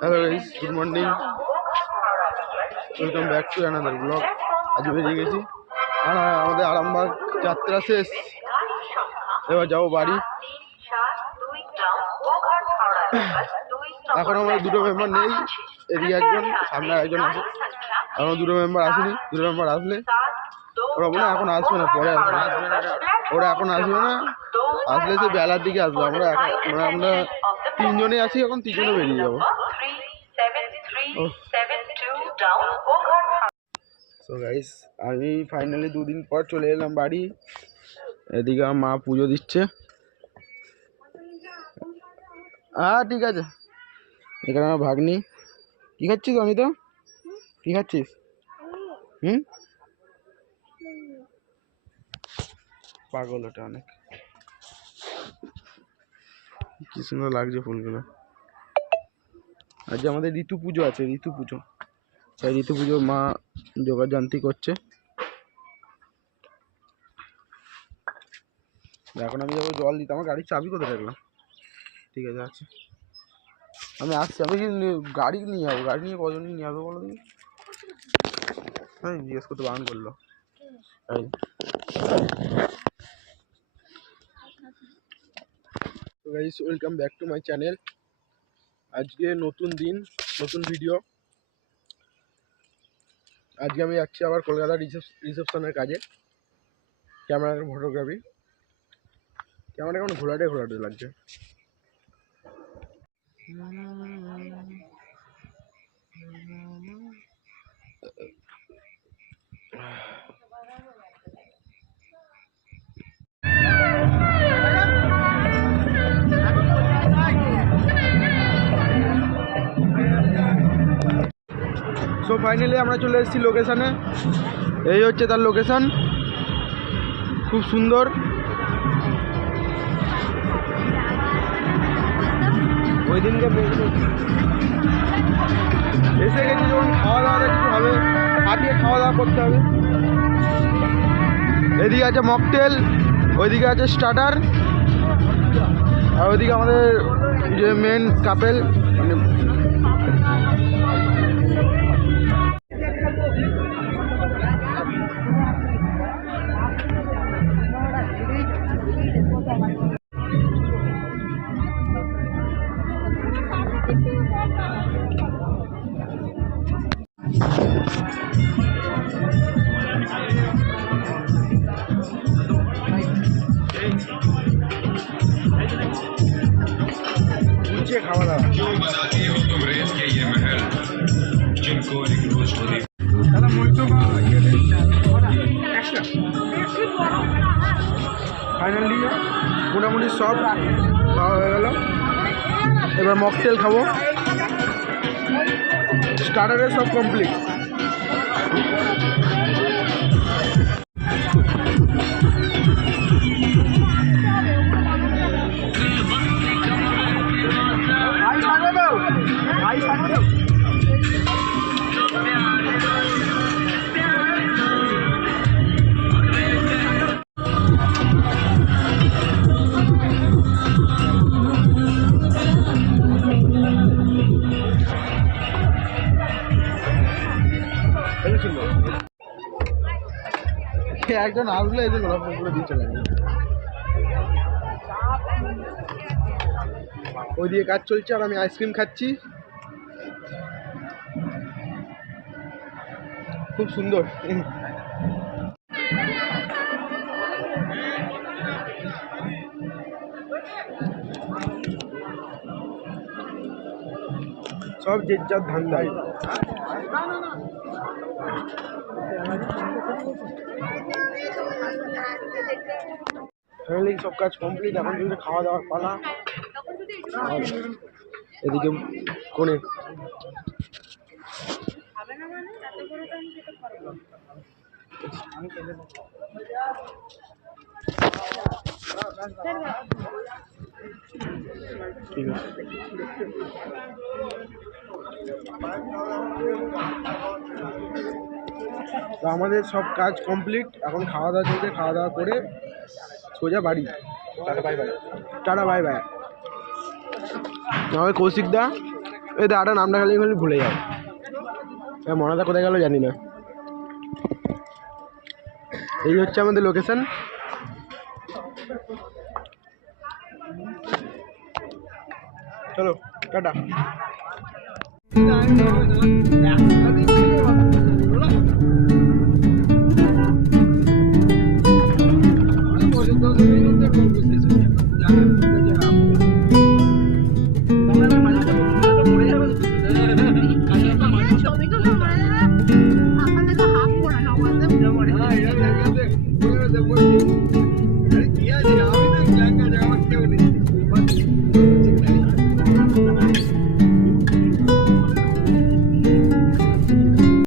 Hello guys, good morning, welcome back to another blog. আজ বেরিয়ে গেছি আর আমাদের আরামবাগ যাত্রা শেষ। এবার যাবো বাড়ি। এখন আমাদের দুটো মেম্বার নেই, এদিকে একজন, সামনে একজন আছে। এখন দুটো মেম্বার আসেনি, দুটো মেম্বার আসলে ওরা মনে এখন আসবে না, পরে আসবে। ওরা এখন আসবে না, আসলে সে বেলার দিকে আসবে। আমরা আমরা তিনজনেই আছি, এখন তিনজনে বেরিয়ে যাবো। সো গাইস, আমি ফাইনালি দুদিন পর চলে এলাম বাড়ি। এদিকে আমার মা পুজো দিচ্ছে। হ্যাঁ ঠিক আছে। এখানে আমার ভাগ্নি। কি খাচ্ছিস অমিত? কি খাচ্ছিস? পাগল ওটা অনেক। কি সুন্দর লাগছে ফুলগুলো। আজ আমাদের ঋতু পুজো আছে, ঋতু পুজো। তাই ঋতু পুজো মা জোগাড় জান্তি করছে। এখন আমি যাবো জল দিতে। আমার গাড়ির চাবি কোথায় রাখলাম? ঠিক আছে, আছে, আমি আসছি। আমি কি গাড়ি নিয়ে যাবো? গাড়ি নিয়ে কজনই নিয়ে যাবো বলো দেখি? হ্যাঁ, জিজ্ঞেস করতে বারণ করলো। তো guys, welcome back to my channel. আজকে নতুন দিন, নতুন ভিডিও। আজকে আমি যাচ্ছি আবার কলকাতা রিসেপশনের কাজে, ক্যামেরার ফটোগ্রাফি। ক্যামেরা কেমন ঘোরাটে লাগছে। সো ফাইনালি আমরা চলে এসেছি লোকেশানে। এই হচ্ছে তার লোকেশান, খুব সুন্দর। ওই দিনকে এসে গেছি, যখন খাওয়া দাওয়াটা কিছু হবে, হাতিয়ে খাওয়া দাওয়া করতে হবে। এদিকে আছে মকটেল, ওইদিকে আছে স্টার্টার, আর ওইদিকে আমাদের যে মেন কাপেল মানে খাওয়া দাওয়া। ফাইনালি মোটামুটি সব খাওয়া হয়ে গেল। এবার মকটেল খাবো। স্টার্টারে সব কমপ্লিট। একজন আসলে এই যে গোলাপ ফুলগুলো দিয়ে চলে গেল। ওইদিকে কাজ চলছে আর আমি আইসক্রিম খাচ্ছি। খুব সুন্দর। সব যে যার ধান্দায়। সব কাজ কমপ্লিট, এখন কিন্তু খাওয়া দাওয়ার পালা। এদিকে কোনে ঠিক আছে। তো আমাদের সব কাজ কমপ্লিট, এখন খাওয়া দাওয়া চলছে। খাওয়া দাওয়া করে সোজা বাড়ি। Tata bye bye. Tata bye bye. আমাদের কৌশিক দা, এই দাটা নামটা খালি খালি ভুলে যাও, মনাদা কোথায় গেল জানি না। এই হচ্ছে আমাদের লোকেশন। চলো টাটা। কি আছে